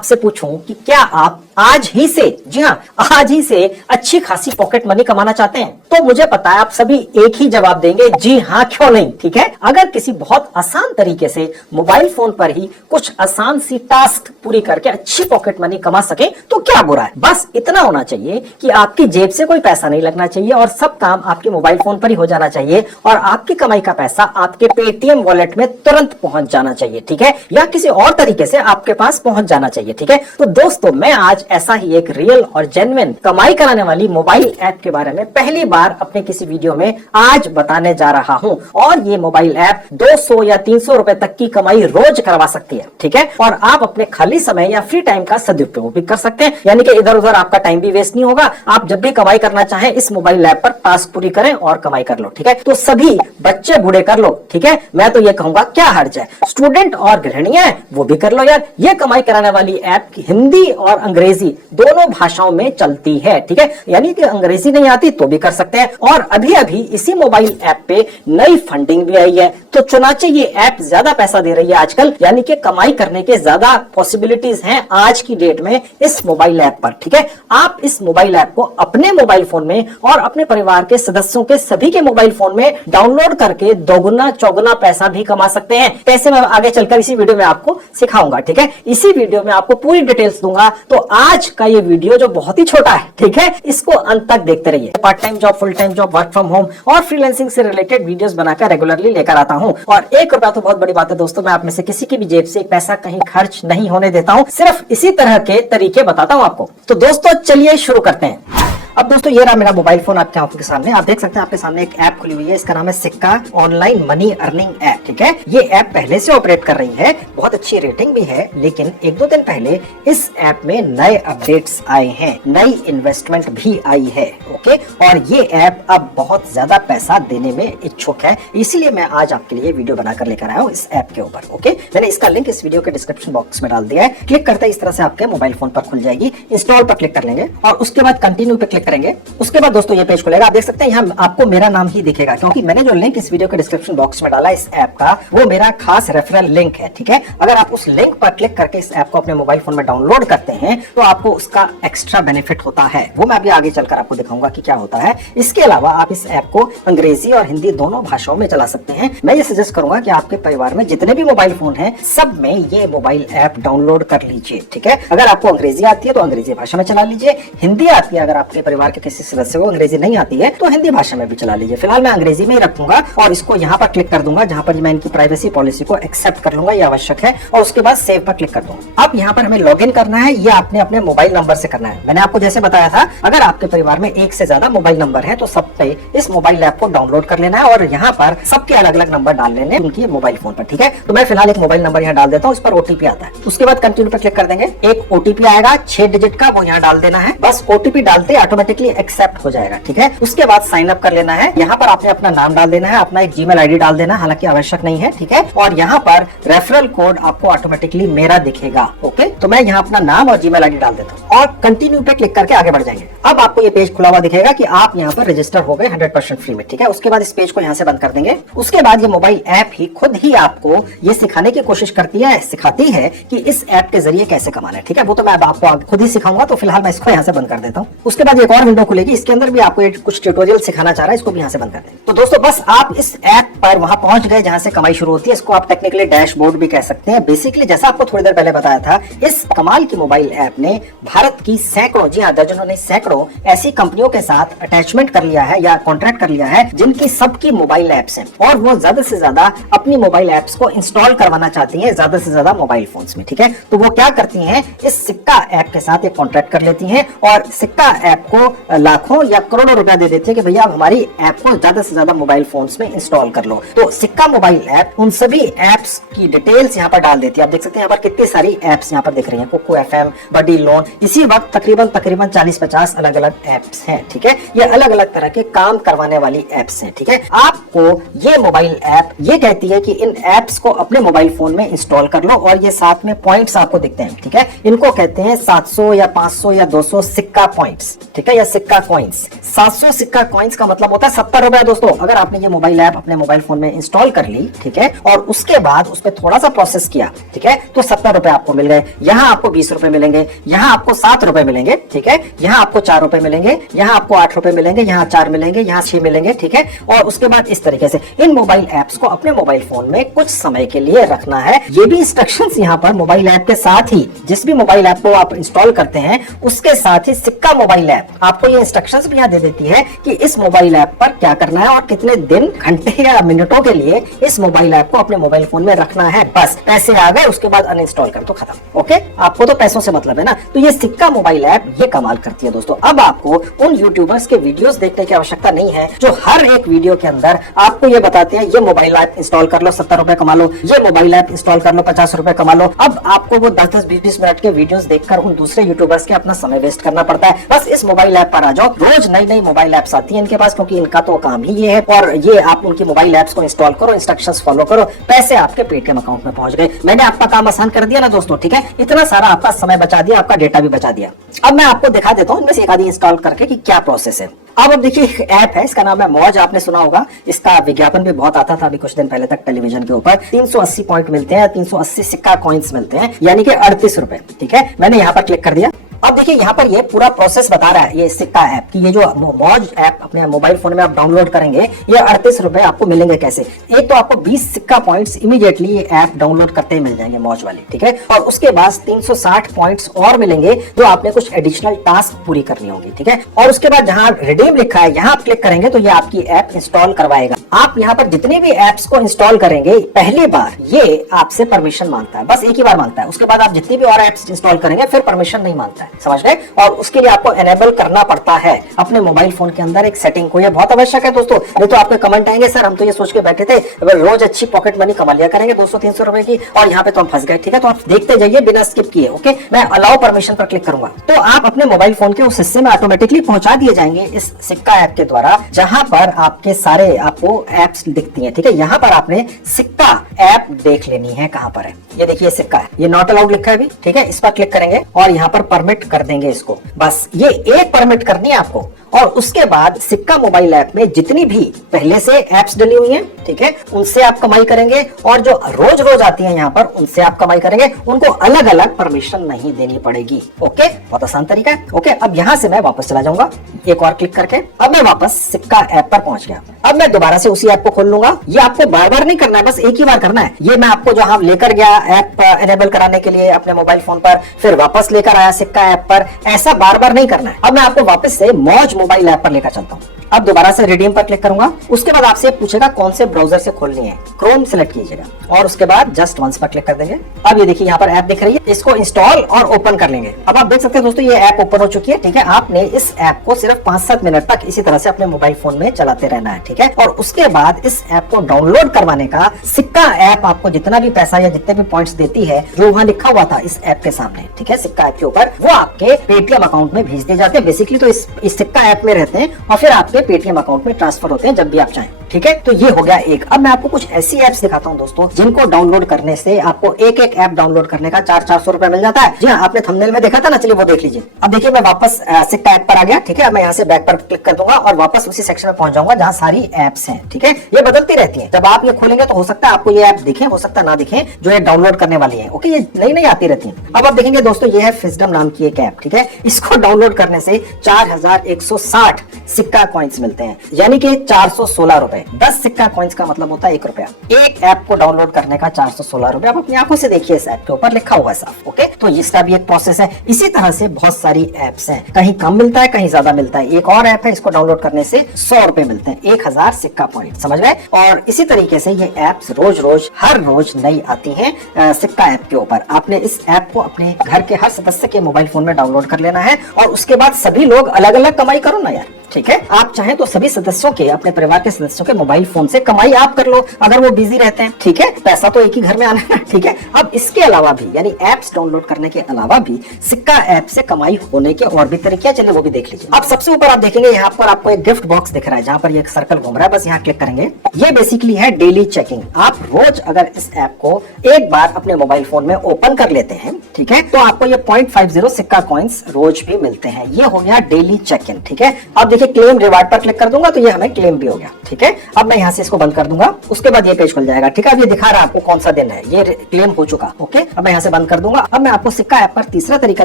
आपसे पूछूं कि क्या आप आज ही से, जी हाँ आज ही से अच्छी खासी पॉकेट मनी कमाना चाहते हैं, तो मुझे पता है आप सभी एक ही जवाब देंगे, जी हाँ क्यों नहीं। ठीक है, अगर किसी बहुत आसान तरीके से मोबाइल फोन पर ही कुछ आसान सी टास्क पूरी करके अच्छी पॉकेट मनी कमा सके तो क्या बुरा है। बस इतना होना चाहिए कि आपकी जेब से कोई पैसा नहीं लगना चाहिए और सब काम आपके मोबाइल फोन पर ही हो जाना चाहिए और आपकी कमाई का पैसा आपके पेटीएम वॉलेट में तुरंत पहुंच जाना चाहिए। ठीक है, या किसी और तरीके से आपके पास पहुंच जाना चाहिए। ठीक है, तो दोस्तों मैं आज ऐसा ही एक रियल और जेन्युइन कमाई कराने वाली मोबाइल ऐप के बारे में पहली बार अपने किसी वीडियो में आज बताने जा रहा हूं और ये मोबाइल ऐप 200 या 300 रुपए तक की कमाई रोज करवा सकती है। ठीक है, और आप अपने खाली समय या फ्री टाइम का सदुपयोग भी कर सकते हैं, यानी कि इधर उधर आपका टाइम भी वेस्ट नहीं होगा। आप जब भी कमाई करना चाहें इस मोबाइल ऐप पर टास्क पूरी करें और कमाई कर लो। ठीक है, तो सभी बच्चे बूढ़े कर लो। ठीक है, मैं तो ये कहूंगा क्या हर्ज है, स्टूडेंट और गृहिणियां वो भी कर लो यार। ये कमाई कराने वाली ऐप हिंदी और अंग्रेजी दोनों भाषाओं में चलती है। ठीक है, यानी कि अंग्रेजी नहीं आती तो भी कर सकते हैं। और अभी अभी इसी मोबाइल ऐप पे नई फंडिंग भी आई है, तो चुनाचे ये ऐप ज्यादा पैसा दे रही है आजकल, यानी कि कमाई करने के ज्यादा पॉसिबिलिटीज हैं आज की डेट में इस मोबाइल ऐप पर। ठीक है, आप इस मोबाइल ऐप को अपने मोबाइल फोन में और अपने परिवार के सदस्यों के सभी के मोबाइल फोन में डाउनलोड करके दोगुना चौगुना पैसा भी कमा सकते हैं। कैसे मैं आगे चलकर इसी वीडियो में आपको सिखाऊंगा। ठीक है, इसी वीडियो में आपको पूरी डिटेल्स दूंगा, तो आज का ये वीडियो जो बहुत ही छोटा है, ठीक है, इसको अंत तक देखते रहिए। Part time job, full time job, work from home और फ्रीलांसिंग से रिलेटेड वीडियोस बनाकर रेगुलरली लेकर आता हूं और 1 रुपया तो बहुत बड़ी बात है दोस्तों, मैं आप में से किसी की भी जेब से एक पैसा कहीं खर्च नहीं होने देता हूं, सिर्फ इसी तरह के तरीके बताता हूं आपको। तो दोस्तों चलिए शुरू करते हैं। अब दोस्तों ये रहा मेरा मोबाइल फोन आपके आंखों के सामने, आप देख सकते हैं आपके सामने एक ऐप खुली हुई है, इसका नाम है सिक्का ऑनलाइन मनी अर्निंग ऐप। ठीक है, ये ऐप पहले से ऑपरेट कर रही है, बहुत अच्छी रेटिंग भी है, लेकिन 1-2 दिन पहले इस ऐप में नए अपडेट्स आए हैं, नई इन्वेस्टमेंट भी आई है। ओके, और ये ऐप अब बहुत ज्यादा पैसा देने में इच्छुक है, इसीलिए मैं आज आपके लिए वीडियो बनाकर लेकर आया हूँ इस ऐप के ऊपर। ओके, मैंने इसका लिंक इस वीडियो के डिस्क्रिप्शन बॉक्स में डाल दिया है, क्लिक करते ही इस तरह से आपके मोबाइल फोन पर खुल जाएगी। इंस्टॉल पर क्लिक कर लेंगे और उसके बाद कंटिन्यू पे क्लिक करेंगे। उसके बाद दोस्तों ये पेज खुलेगा, आप देख सकते हैं यहाँ आपको मेरा नाम ही दिखेगा, क्योंकि मैंने जो लिंक इस वीडियो के डिस्क्रिप्शन बॉक्स में डाला इस ऐप का, वो मेरा खास रेफरल लिंक है। ठीक है, अगर आप उस लिंक पर क्लिक करके इस ऐप को अपने मोबाइल फोन में डाउनलोड करते हैं तो आपको उसका एक्स्ट्रा बेनिफिट होता है, वो मैं अभी आगे चलकर आपको दिखाऊंगा कि क्या होता है। इसके अलावा आप इस ऐप को अंग्रेजी और हिंदी दोनों भाषाओं में चला सकते हैं। मैं ये सजेस्ट करूंगा कि आपके परिवार में जितने भी मोबाइल फोन हैं सब में ये मोबाइल ऐप डाउनलोड कर लीजिए। ठीक है, अगर आपको अंग्रेजी आती है तो अंग्रेजी भाषा में चला लीजिए, हिंदी आती है अगर आपके परिवार के किसी सदस्य को अंग्रेजी नहीं आती है तो हिंदी भाषा में भी चला लीजिए। फिलहाल मैं अंग्रेजी में ही रखूंगा और इसको यहाँ पर क्लिक कर दूंगा, जहाँ पर मैं इनकी प्राइवेसी पॉलिसी को एक्सेप्ट कर लूंगा, ये आवश्यक है, और उसके बाद सेव पर क्लिक कर दूंगा। अब यहाँ पर हमें लॉग इन करना है, ये आपने अपने मोबाइल नंबर से करना है। मैंने आपको जैसे बताया था, अगर आपके परिवार में 1 से ज्यादा मोबाइल नंबर है तो सब पे इस मोबाइल ऐप को डाउनलोड कर लेना है और यहाँ पर सबके अलग अलग नंबर डाल लेने उनकी मोबाइल फोन पर। ठीक है, तो मैं फिलहाल एक मोबाइल नंबर यहाँ डाल देता हूँ, इस पर ओटीपी आता है। उसके बाद कंटिन्यू पर क्लिक कर देंगे, एक ओटीपी आएगा 6 डिजिट का, वो यहाँ डाल देना है, बस ओटीपी डालते ऑटोमेटिकली एक्सेप्ट हो जाएगा। ठीक है, उसके बाद साइन अप कर लेना है, यहाँ पर आपने अपना नाम डाल देना है, अपना एक जीमेल आईडी डाल देना है, हालांकि आवश्यक नहीं है। ठीक है, और यहाँ पर रेफरल कोड आपको ऑटोमेटिकली मेरा दिखेगा। ओके, तो मैं यहाँ अपना नाम और जीमेल आईडी डाल देता हूँ और कंटिन्यू पे क्लिक करके आगे बढ़ जाएंगे। अब आपको ये पेज खुला हुआ दिखेगा कि आप यहाँ पर रजिस्टर हो गए 100% फ्री में। ठीक है, उसके बाद इस पेज को यहाँ से बंद कर देंगे। उसके बाद ये मोबाइल ऐप ही खुद ही आपको ये सिखाने की कोशिश करती है, सिखाती है कि इस ऐप के जरिए कैसे कमाना है। ठीक है, वो तो मैं आपको खुद ही सिखाऊंगा, तो फिलहाल मैं इसको यहाँ से बंद कर देता हूँ। उसके बाद एक और विंडो खुलेगी, इसके अंदर भी आपको कुछ ट्यूटोरियल सिखाना चाह रहा है, इसको भी यहाँ से बंद कर दें। तो दोस्तों बस आप इस ऐप पर वहां पहुंच गए जहां से कमाई शुरू होती है, इसको आप टेक्निकली डैशबोर्ड भी कह सकते हैं। बेसिकली जैसा आपको थोड़ी देर पहले बताया था, इस कमाल की मोबाइल ऐप ने भारत की सैकड़ों, जी हाँ दर्जनों नहीं सैकड़ों ऐसी कंपनियों के साथ अटैचमेंट कर लिया है या कॉन्ट्रैक्ट कर लिया है जिनकी सबकी मोबाइल ऐप्स हैं और वो ज्यादा से ज्यादा अपनी मोबाइल ऐप्स को इंस्टॉल करवाना चाहती हैं ज्यादा से ज्यादा मोबाइल फोन्स में। ठीक है, तो वो क्या करती हैं, इस सिक्का ऐप के साथ एक कॉन्ट्रैक्ट कर लेती हैं और सिक्का ऐप को लाखों या करोड़ों रुपया दे देते हैं कि भैया आप हमारी ऐप को ज्यादा से ज्यादा मोबाइल फोन्स में इंस्टॉल कर लो। तो सिक्का मोबाइल ऐप उन सभी ऐप्स की डिटेल्स यहाँ पर डाल देती है। आप देख सकते हैं यहाँ पर कितनी सारी ऐप्स यहाँ पर दिख रही हैं, कोको एफएम, बडी लोन, इसी वक्त तकरीबन 40-50 अलग अलग ऐप्स हैं। ठीक है, ये अलग अलग तरह के काम करवाने वाली ऐप्स हैं। ठीक है, आपको ये मोबाइल ऐप ये कहती है कि इन ऐप्स को अपने मोबाइल फोन में इंस्टॉल कर लो और ये साथ में पॉइंट्स आपको दिखते हैं। ठीक है, इनको कहते हैं 700 या 500 या 200 सिक्का पॉइंट्स। ठीक है, है, या सिक्का कॉइन्स। 700 सिक्का कॉइन्स का मतलब होता है 70 रुपए दोस्तों। अगर आपने ये मोबाइल ऐप अपने मोबाइल फोन में इंस्टॉल कर ली, ठीक है, और उसके बाद उस पर थोड़ा सा प्रोसेस किया, ठीक है, तो 70 रुपए आपको मिल गए। यहाँ आपको 20 रुपए मिलेंगे, यहाँ आपको 7 रुपए मिलेंगे, ठीक है, यहाँ आपको 4 रुपए मिलेंगे, यहाँ आपको 8 रुपए मिलेंगे, यहाँ 4 मिलेंगे, यहाँ 6 मिलेंगे, ठीक है। और उसके बाद इस तरीके से इन मोबाइल ऐप्स को अपने मोबाइल फोन में कुछ समय के लिए रखना है। ये भी इंस्ट्रक्शंस यहाँ पर मोबाइल ऐप के साथ ही, जिस भी मोबाइल ऐप को आप इंस्टॉल करते हैं उसके साथ ही सिक्का मोबाइल ऐप आपको ये इंस्ट्रक्शंस भी यहाँ दे देती है कि इस मोबाइल ऐप पर क्या करना है और कितने दिन, घंटे या मिनटों के लिए इस मोबाइल ऐप को अपने मोबाइल फोन में रखना है। बस पैसे आ गए, उसके बाद अनइंस्टॉल कर दो, खत्म। ओके, आपको तो पैसों से मतलब है ना। तो ये सिक्का मोबाइल ऐप ये कमाल करती है दोस्तों। अब आपको उन यूट्यूबर्स के वीडियोस देखने की आवश्यकता नहीं है जो हर एक वीडियो के अंदर आपको ये बताते हैं ये मोबाइल ऐप इंस्टॉल कर लो 70 रुपए कमा लो, ये मोबाइल ऐप इंस्टॉल कर लो 50 रुपए कमा लो। अब आपको वो 10-10, 20-20 मिनट के वीडियोस देखकर उन दूसरे यूट्यूबर्स के अपना समय वेस्ट करना पड़ता है। बस इस मोबाइल ऐप पर आ जाओ, रोज नई नई मोबाइल ऐप्स आती है इनके पास, क्योंकि इनका तो काम ही ये है। और ये आप उनकी मोबाइल ऐप्स को इंस्टॉल करो, इंस्ट्रक्शंस फॉलो करो, पैसे आपके पेटीएम अकाउंट में पहुंच गए। मैंने आपका काम आसान कर दिया ना दोस्तों, ठीक है, इतना सारा आपका समय बचा दिया, आपका डेटा भी बचा दिया। अब मैं आपको दिखा देता हूँ इनमें से एक आधी इंस्टॉल करके कि क्या प्रोसेस है। अब देखिए एक ऐप है, इसका नाम है मौज, आपने सुना होगा, इसका विज्ञापन भी बहुत आता था अभी कुछ दिन पहले तक टेलीविजन के ऊपर। 380 पॉइंट मिलते हैं, 380 सिक्का कॉइन्स मिलते हैं, यानी कि 38 रुपए, ठीक है। मैंने यहाँ पर क्लिक कर दिया। अब देखिए यहाँ पर ये पूरा प्रोसेस बता रहा है ये सिक्का ऐप की, ये जो मौज ऐप अपने मोबाइल फोन में आप डाउनलोड करेंगे, ये 38 रुपए आपको मिलेंगे कैसे। एक तो आपको 20 सिक्का पॉइंट्स इमीडिएटली ये ऐप डाउनलोड करते ही मिल जाएंगे मौज वाले, ठीक है, और उसके बाद 360 पॉइंट्स और मिलेंगे जो आपने कुछ एडिशनल टास्क पूरी करनी होगी, ठीक है। और उसके बाद जहाँ रिडीम लिखा है यहाँ आप क्लिक करेंगे तो ये आपकी ऐप इंस्टॉल करवाएगा। आप यहाँ पर जितने भी ऐप्स को इंस्टॉल करेंगे पहली बार ये आपसे परमिशन मांगता है, बस एक ही बार मांगता है। उसके बाद आप जितनी भी और ऐप्स इंस्टॉल करेंगे फिर परमिशन नहीं मांगता है, समझ गए। और उसके लिए आपको एनेबल करना पड़ता है अपने मोबाइल फोन के अंदर एक सेटिंग को, ये बहुत आवश्यक है दोस्तों। नहीं तो आपके कमेंट आएंगे सर हम तो ये सोच के बैठे थे रोज अच्छी पॉकेट मनी कमा लिया करेंगे 200-300 रुपए की, और यहाँ पे तो हम फंस गए, ठीक है। तो आप देखते जाइए बिना स्किप किए। ओके, मैं अलाउ परमिशन पर क्लिक करूंगा तो आप अपने मोबाइल फोन के उस हिस्से में ऑटोमेटिकली पहुंचा दिए जाएंगे इस सिक्का ऐप के द्वारा, जहां पर आपके सारे आपको एप्स दिखती है, ठीक है। यहाँ पर आपने सिक्का ऐप देख लेनी है, कहां पर है ये देखिए सिक्का है, ये नॉट अलाउड लिखा है भी, ठीक है। इस पर क्लिक करेंगे और यहाँ पर परमिट कर देंगे इसको, बस ये एक परमिट करनी है आपको। और उसके बाद सिक्का मोबाइल ऐप में जितनी भी पहले से एप्स डली हुई हैं, ठीक है, उनसे आप कमाई करेंगे, और जो रोज रोज आती हैं यहाँ पर उनसे आप कमाई करेंगे। उनको अलग अलग परमिशन नहीं देनी पड़ेगी। ओके, बहुत आसान तरीका है। ओके, अब यहाँ से मैं वापस चला जाऊंगा एक और क्लिक करके। अब मैं वापस सिक्का ऐप पर पहुंच गया। अब मैं दोबारा से उसी ऐप को खोल लूंगा। ये आपको बार बार नहीं करना है, बस एक ही बार करना है। ये मैं आपको जो हम लेकर गया ऐप एनेबल कराने के लिए अपने मोबाइल फोन पर, फिर वापस लेकर आया सिक्का ऐप पर, ऐसा बार बार नहीं करना है। अब मैं आपको वापस से मौज मोबाइल ऐप पर लेकर चलता हूँ। अब दोबारा से रिडीम पर क्लिक करूंगा। उसके बाद आपसे पूछेगा कौन से ब्राउजर से खोलनी है, क्रोम सिलेक्ट कीजिएगा और उसके बाद जस्ट वंस पर क्लिक कर देंगे। अब ये देखिए यहाँ पर ऐप दिख रही है, इसको इंस्टॉल और ओपन कर लेंगे। अब आप देख सकते हैं दोस्तों ये ऐप ओपन हो चुकी है, ठीक है। आपने इस ऐप को सिर्फ 5-7 मिनट तक इसी तरह से अपने मोबाइल फोन में चलाते रहना है, ठीक है। और उसके बाद इस ऐप को डाउनलोड करवाने का सिक्का ऐप आपको जितना भी पैसा या जितने भी पॉइंट्स देती है, जो वहाँ लिखा हुआ था इस ऐप के सामने, ठीक है, सिक्का ऐप के ऊपर, वो आपके पेटीएम अकाउंट में भेज दिए जाते हैं। बेसिकली तो इस सिक्का ऐप में रहते हैं और फिर आपके पेटीएम अकाउंट में ट्रांसफर होते हैं जब भी आप चाहें, ठीक है। तो ये हो गया एक। अब मैं आपको कुछ ऐसी एप्स दिखाता हूँ दोस्तों जिनको डाउनलोड करने से आपको एक ऐप डाउनलोड करने का 400-400 रुपए मिल जाता है। जी हाँ, आपने थंबनेल में देखा था ना, चलिए वो देख लीजिए। अब देखिए मैं वापस सिक्का ऐप पर आ गया, ठीक है। मैं यहाँ से बैक पर क्लिक कर दूंगा और वापस उसी सेक्शन में पहुंच जाऊंगा जहाँ सारी एप्स हैं, ठीक है। ये बदलती रहती है, जब आप ये खोलेंगे तो हो सकता है आपको ये ऐप दिखे, हो सकता है ना दिखे, जो ये डाउनलोड करने वाली है। ओके, ये नई नई आती रहती है। अब आप देखेंगे दोस्तों ये है फिजडम नाम की एक ऐप, ठीक है। इसको डाउनलोड करने से 4160 सिक्का कॉइन्स मिलते हैं, यानी कि 416 रुपए। 10 सिक्का कॉइन्स का मतलब होता है 1 रुपया। एक ऐप को डाउनलोड करने का 416 रुपए। आप अपनी आंखों से देखिए, इस ऐप के ऊपर लिखा हुआ है साफ। ओके, तो इसका भी एक प्रोसेस है। इसी तरह से बहुत सारी एप्स हैं, कहीं कम मिलता है कहीं ज्यादा मिलता है। एक और ऐप है, इसको डाउनलोड करने से 100 रुपए मिलते हैं, 1000 सिक्का पॉइंट, समझ गए। और इसी तरीके से ये एप्स रोज रोज हर रोज नई आती हैं सिक्का ऐप के ऊपर। आपने इस ऐप को अपने घर के हर सदस्य के मोबाइल फोन में डाउनलोड कर लेना है और उसके बाद सभी लोग अलग अलग कमाई करो ना यार। ठीक है। आप चाहें तो सभी सदस्यों के, अपने परिवार के सदस्यों के मोबाइल फोन से कमाई आप कर लो अगर वो बिजी रहते हैं, ठीक है। पैसा तो एक ही घर में आना है, ठीक है। अब इसके अलावा भी, यानी एप्स डाउनलोड करने के अलावा भी सिक्का ऐप से कमाई होने के और भी तरीके हैं, चलिए वो भी देख लीजिए। अब सबसे ऊपर आप देखेंगे यहाँ पर आपको एक गिफ्ट बॉक्स दिख रहा है, जहाँ पर एक सर्कल घूम रहा है, बस यहाँ क्लिक करेंगे। ये बेसिकली है डेली चेकिंग। आप रोज अगर इस ऐप को एक बार अपने मोबाइल फोन में ओपन कर लेते हैं, ठीक है, तो आपको ये 0.50 सिक्का कॉइन्स रोज भी मिलते हैं। ये हो गया डेली चेक इन, ठीक है। अब देखिए क्लेम रिवार्ड पर क्लिक कर दूंगा तो ये हमें क्लेम भी हो गया, ठीक है। अब मैं यहाँ से इसको बंद कर दूंगा, उसके बाद ये पेज खुल जाएगा, ठीक है। अब ये दिखा रहा है आपको कौन सा दिन है, ये क्लेम हो चुका, ओके। अब मैं यहाँ से बंद कर दूंगा। अब मैं आपको सिक्का ऐप पर तीसरा तरीका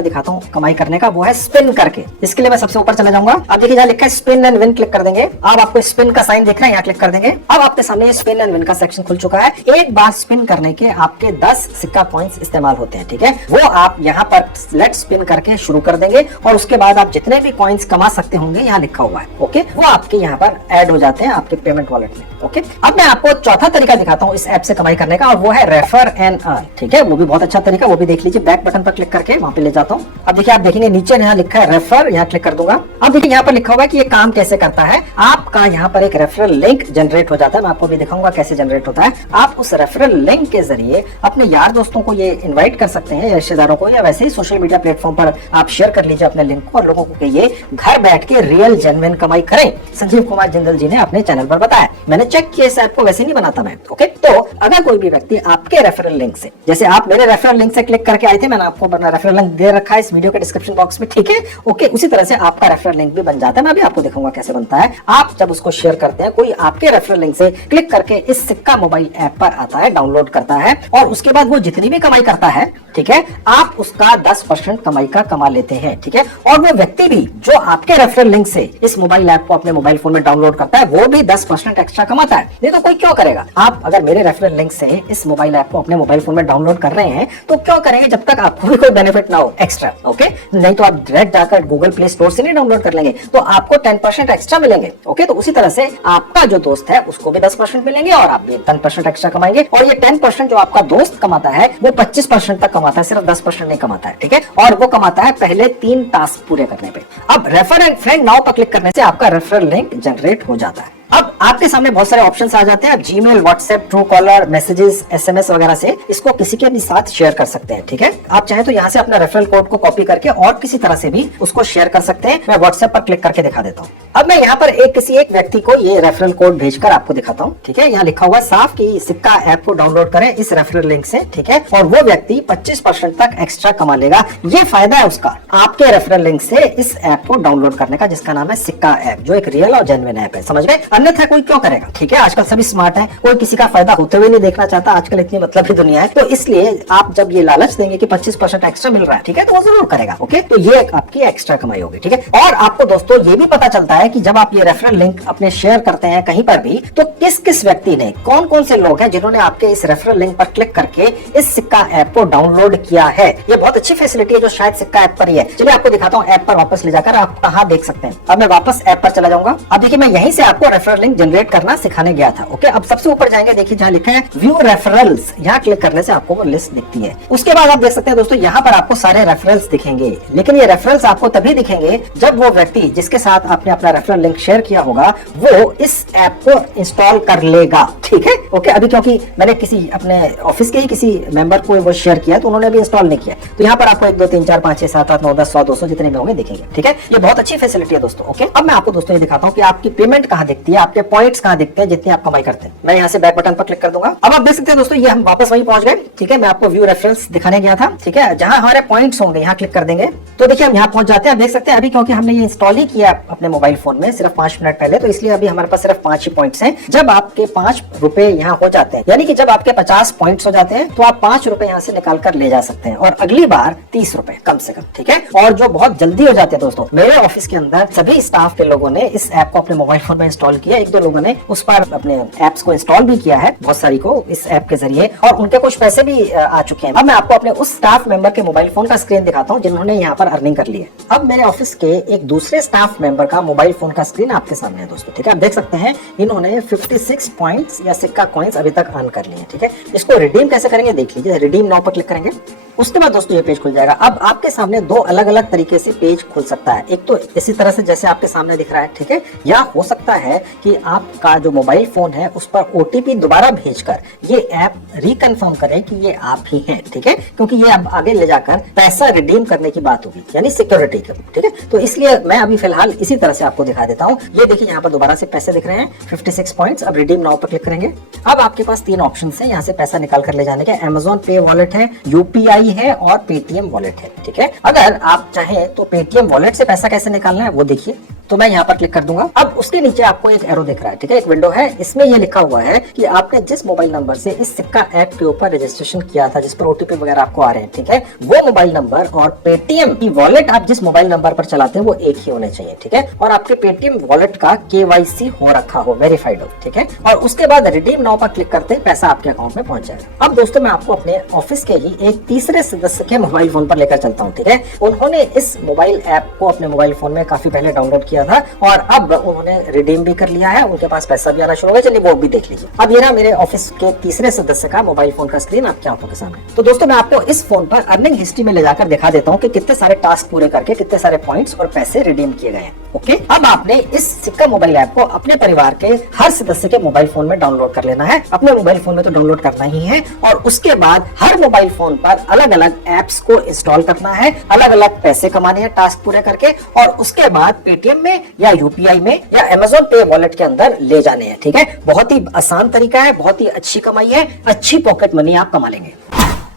दिखाता हूँ कमाई करने का, वो है स्पिन करके। इसके लिए मैं सबसे ऊपर चला जाऊंगा। अब देखिए यहाँ लिखा है स्पिन एंड विन, क्लिक कर देंगे। अब आपको स्पिन का साइन दिख रहा है, यहाँ क्लिक कर देंगे। अब आपके सामने स्पिन एंड विन का सेक्शन खुल चुका है। एक बार स्पिन करने के आपके 10 सिक्का कॉइन्स इस्तेमाल होते हैं, ठीक है। वो आप यहाँ पर लेट्स स्पिन करके शुरू कर देंगे और उसके बाद आप जितने भी कॉइन्स कमा सकते होंगे, यहाँ लिखा हुआ है, ओके, वो आपके यहाँ पर ऐड हो जाते हैं आपके पेमेंट वॉलेट में, ओके। अब मैं आपको चौथा तरीका दिखाता हूँ इस ऐप से कमाई करने का, और वो है रेफर एंड अर्न, ठीक है। वो भी बहुत अच्छा तरीका, वो भी देख लीजिए। बैक बटन पर क्लिक करके वहां पे ले जाता हूँ। अब देखिए आप देखेंगे नीचे यहाँ लिखा है रेफर, यहाँ क्लिक कर दूंगा। अब देखिए यहाँ पर लिखा हुआ है कि ये काम कैसे करता है। आपका यहाँ पर एक रेफरल लिंक जनरेट हो जाता है, मैं आपको भी दिखाऊंगा कैसे जनरेट होता है। आप उस रेफरल लिंक के जरिए अपने यार दोस्तों को ये इन्वाइट कर सकते हैं, रिश्तेदारों को, या वैसे ही सोशल मीडिया प्लेटफॉर्म पर आप शेयर कर लीजिए अपने लिंक को और लोगों को कहिए घर बैठ के रियल जेन्युइन कमाई करें। संजीव कुमार जिंदल जी ने अपने चैनल पर बताया, मैंने चेक किया, इस ऐप को वैसे नहीं बनाता मैं, ओके। तो अगर कोई भी व्यक्ति आपके रेफरल लिंक से, जैसे आप मेरे रेफरल लिंक से क्लिक करके आए थे, मैंने आपको अपना रेफरल लिंक दे रखा है इस वीडियो के डिस्क्रिप्शन बॉक्स में, ठीक है, ओके। उसी तरह से आपका रेफरल लिंक भी बन जाता है, मैं भी आपको दिखाऊंगा कैसे बनता है। आप जब उसको शेयर करते हैं, कोई आपके रेफरल लिंक से क्लिक करके इस सिक्का मोबाइल ऐप पर आता है, डाउनलोड करता है, और उसके बाद वो जितनी भी कमाई करता है, ठीक है, आप उसका 10% कमाई का कमा लेते हैं, ठीक है। और वो व्यक्ति भी जो आपके रेफरल लिंक से इस मोबाइल ऐप को अपने मोबाइल फोन में डाउनलोड करता है, वो भी 10% एक्स्ट्रा कमाता है। नहीं तो कोई क्यों करेगा। आप अगर मेरे रेफरल लिंक से इस मोबाइल ऐप को अपने मोबाइल फोन में डाउनलोड कर रहे हैं तो क्यों करेंगे, जब तक आपको भी कोई बेनिफिट ना हो एक्स्ट्रा, ओके। नहीं तो आप डायरेक्ट जाकर गूगल प्ले स्टोर से नहीं डाउनलोड कर लेंगे तो आपको 10% एक्स्ट्रा मिलेंगे, ओके। तो उसी तरह से आपका जो दोस्त है उसको भी 10% मिलेंगे और आप भी 10% एक्स्ट्रा कमाएंगे। और ये 10% जो आपका दोस्त कमाता है वो 25% तक कमाता है, सिर्फ 10% नहीं कमाता है, ठीक है। और वो कमाता है पहले 3 टास्क पूरे करने पे। अब रेफर एंड फ्रेंड नाउ पर क्लिक करने से आपका रेफरल लिंक जनरेट हो जाता है। अब आपके सामने बहुत सारे ऑप्शंस आ जाते हैं। आप Gmail, WhatsApp, true collar, messages, SMS वगैरह से इसको किसी के भी साथ शेयर कर सकते हैं, ठीक है। आप चाहे तो यहाँ से अपना रेफरल कोड को कॉपी करके और किसी तरह से भी उसको शेयर कर सकते हैं। मैं व्हाट्सएप पर क्लिक करके दिखा देता हूँ। अब मैं यहाँ पर किसी एक व्यक्ति को ये रेफरल कोड भेजकर आपको दिखाता हूँ, ठीक है। यहाँ लिखा हुआ साफ कि सिक्का ऐप को डाउनलोड करें इस रेफरल लिंक से, ठीक है, और वो व्यक्ति 25% तक एक्स्ट्रा कमा लेगा। ये फायदा है उसका आपके रेफरल लिंक से इस ऐप को डाउनलोड करने का, जिसका नाम है सिक्का ऐप, जो एक रियल और जेन्युइन ऐप है, समझ गए। अन्यथा कोई क्यों करेगा, ठीक है। आजकल सभी स्मार्ट हैं, कोई किसी का फायदा होते हुए नहीं देखना चाहता। आजकल इतनी मतलब की दुनिया है, तो इसलिए आप जब ये लालच देंगे कि 25% एक्स्ट्रा मिल रहा है, ठीक है, तो वो जरूर करेगा, ओके। तो ये आपकी एक्स्ट्रा कमाई होगी, ठीक है। और आपको दोस्तों ये भी पता चलता है कि जब आप ये रेफरल लिंक अपने शेयर करते हैं कहीं पर भी, तो किस किस व्यक्ति ने, कौन कौन से लोग हैं जिन्होंने आपके इस रेफरल लिंक पर क्लिक करके इस सिक्का ऐप को डाउनलोड किया है। ये बहुत अच्छी फैसिलिटी है जो शायद सिक्का ऐप पर ही है। चलिए आपको दिखाता हूँ ऐप पर वापस ले जाकर आप कहाँ देख सकते हैं। अब मैं वापस ऐप पर चला जाऊंगा। अब देखिए मैं यहीं से आपको रेफरल लिंक जनरेट करना सिखाने गया था, ओके। अब सबसे ऊपर जाएंगे, देखिए जहाँ लिखा है व्यू रेफरल्स, यहाँ क्लिक करने से आपको वो लिस्ट दिखती है। उसके बाद आप देख सकते हैं दोस्तों, यहाँ पर आपको सारे रेफरल्स दिखेंगे, लेकिन ये रेफरल्स आपको तभी दिखेंगे जब वो व्यक्ति जिसके साथ आपने अपना रेफरल लिंक शेयर किया होगा वो इस ऐप को इंस्टॉल कर लेगा, ठीक है, ओके। अभी क्योंकि मैंने किसी अपने ऑफिस के ही किसी मेंबर को वो शेयर किया तो उन्होंने अभी इंस्टॉल नहीं किया, तो यहाँ पर आपको 1 2 3 4 5 6 7 8 9 10 100 200 जितने भी होंगे दिखेंगे, ठीक है। ये बहुत अच्छी फैसिलिटी है दोस्तों, ओके। अब मैं आपको दोस्तों ये दिखाता हूँ कि आपकी पेमेंट कहाँ दिखती है, आपके पॉइंट्स कहाँ दिखते हैं जितनी आप कमाई करते हैं। मैं यहाँ से बैक बटन पर क्लिक कर दूंगा। अब आप देख सकते हैं दोस्तों, ये हम वापस वहीं पहुंच गए, ठीक है। मैं आपको व्यू रेफरेंस दिखाने गया था, ठीक है, जहां हमारे पॉइंट्स होंगे, यहाँ क्लिक कर देंगे तो देखिए हम यहाँ पहुंच जाते हैं। देख सकते हैं अभी क्योंकि हमने ये इंस्टॉल ही किया अपने मोबाइल फोन में सिर्फ 5 मिनट पहले, तो इसलिए अभी हमारे पास सिर्फ 5 ही पॉइंट्स हैं। जब आपके 5 रुपए यहाँ हो जाते हैं, यानी कि जब आपके 50 पॉइंट्स हो जाते हैं, तो आप 5 रुपए यहाँ से निकाल कर ले जा सकते हैं, और अगली बार 30 रुपए कम से कम, ठीक है। और जो बहुत जल्दी हो जाते हैं दोस्तों, मेरे ऑफिस के अंदर सभी स्टाफ के लोगों ने इस ऐप को अपने मोबाइल फोन में इंस्टॉल किया। 1 2 लोगों ने उस पर अपने एप्स को इंस्टॉल भी किया है, बहुत सारी को इस ऐप के जरिए, और उनके कुछ पैसे भी आ चुके हैं। अब मैं आपको अपने उस स्टाफ मेंबर के मोबाइल फोन का स्क्रीन दिखाता हूँ जिन्होंने यहाँ पर अर्निंग कर ली है। अब मेरे ऑफिस के एक दूसरे स्टाफ मेंबर का मोबाइल फोन का स्क्रीन आपके सामने है दोस्तों, ठीक है। आप देख सकते हैं इन्होंने 56 पॉइंट्स या सिक्का कॉइन्स अभी तक अर्न कर लिए हैं, ठीक है। इसको रिडीम कैसे करेंगे देख लीजिए। रिडीम नाउ पर क्लिक करेंगे। उसके बाद दोस्तों ये पेज खुल जाएगा। अब आपके सामने दो अलग अलग तरीके से पेज खुल सकता है। एक तो इसी तरह से जैसे आपके सामने दिख रहा है, ठीक है, या हो सकता है कि आपका जो मोबाइल फोन है उस पर ओटीपी दोबारा भेजकर ये ऐप रिकन्फर्म करे कि ये आप ही हैं, ठीक है, क्योंकि ये अब आगे ले जाकर पैसा रिडीम करने की बात होगी, यानी सिक्योरिटी की, ठीक है। तो इसलिए मैं अभी फिलहाल इसी तरह से आपको दिखा देता हूँ। ये देखिए यहाँ पर दोबारा से पैसे दिख रहे हैं 56 पॉइंट्स। अब रिडीम नाउ पर क्लिक करेंगे। अब आपके पास तीन ऑप्शन है यहाँ से पैसा निकाल कर ले जाने के। अमेजॉन पे वॉलेट है, यूपीआई है और पेटीएम वॉलेट है, ठीक है। अगर आप चाहें तो पेटीएम वॉलेट से पैसा कैसे निकालना है वो देखिए। तो मैं यहाँ पर क्लिक कर दूंगा। अब उसके नीचे आपको एक एरो दिख रहा है, ठीक है, एक विंडो है। इसमें ये लिखा हुआ है कि आपने जिस मोबाइल नंबर से इस सिक्का ऐप के ऊपर रजिस्ट्रेशन किया था, जिस पर ओटीपी वगैरह आपको आ रहे हैं, ठीक है, वो मोबाइल नंबर और पेटीएम की वॉलेट आप जिस मोबाइल नंबर पर चलाते हैं वो एक ही होने चाहिए, ठीक है। और आपके पेटीएम वॉलेट का केवाईसी हो रखा हो, वेरीफाइड हो, ठीक है। और उसके बाद रिडीम नाउ पर क्लिक करते ही पैसा आपके अकाउंट में पहुंच जाएगा। अब दोस्तों मैं आपको अपने ऑफिस के ही एक तीसरे सदस्य के मोबाइल फोन पर लेकर चलता हूँ, ठीक है। उन्होंने इस मोबाइल ऐप को अपने मोबाइल फोन में काफी पहले डाउनलोड किया था और अब उन्होंने रिडीम भी कर लिया है, उनके पास पैसा भी आना शुरू हो गया। चलिए वो भी देख लीजिए। अब ये ना मेरे ऑफिस के तीसरे सदस्य का मोबाइल फोन का स्क्रीन आपकी आंखों के सामने। तो दोस्तों मैं आपको इस फोन पर अर्निंग हिस्ट्री में ले जाकर दिखा देता हूँ कि कितने सारे टास्क पूरे करके कितने सारे पॉइंट्स और पैसे रिडीम किए गए हैं। ओके, अब आपने इस सिक्का मोबाइल ऐप को अपने परिवार के हर सदस्य के मोबाइल फोन में डाउनलोड कर लेना है। अपने मोबाइल फोन में तो डाउनलोड करना ही है और उसके बाद हर मोबाइल फोन पर अलग अलग एप्स को इंस्टॉल करना है, अलग अलग पैसे कमाने हैं टास्क पूरे करके, और उसके बाद पेटीएम में या यूपीआई में या अमेजॉन पे वॉलेट के अंदर ले जाने हैं, ठीक है। बहुत ही आसान तरीका है, बहुत ही अच्छी कमाई है, अच्छी पॉकेट मनी आप कमा लेंगे।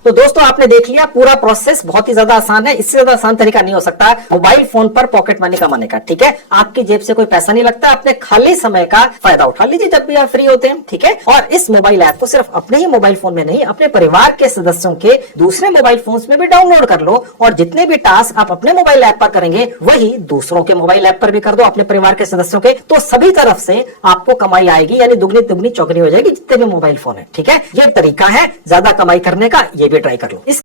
तो दोस्तों आपने देख लिया पूरा प्रोसेस, बहुत ही ज्यादा आसान है। इससे ज्यादा आसान तरीका नहीं हो सकता मोबाइल फोन पर पॉकेट मनी कमाने का, ठीक है। आपकी जेब से कोई पैसा नहीं लगता, अपने खाली समय का फायदा उठा लीजिए जब भी आप फ्री होते हैं, ठीक है। और इस मोबाइल ऐप को सिर्फ अपने ही मोबाइल फोन में नहीं, अपने परिवार के सदस्यों के दूसरे मोबाइल फोन में भी डाउनलोड कर लो और जितने भी टास्क आप अपने मोबाइल ऐप पर करेंगे वही दूसरों के मोबाइल ऐप पर भी कर दो, अपने परिवार के सदस्यों के। तो सभी तरफ से आपको कमाई आएगी, यानी दुगनी दुगनी चौगनी हो जाएगी जितने भी मोबाइल फोन है, ठीक है। ये तरीका है ज्यादा कमाई करने का, ये भी ट्राई कर लो।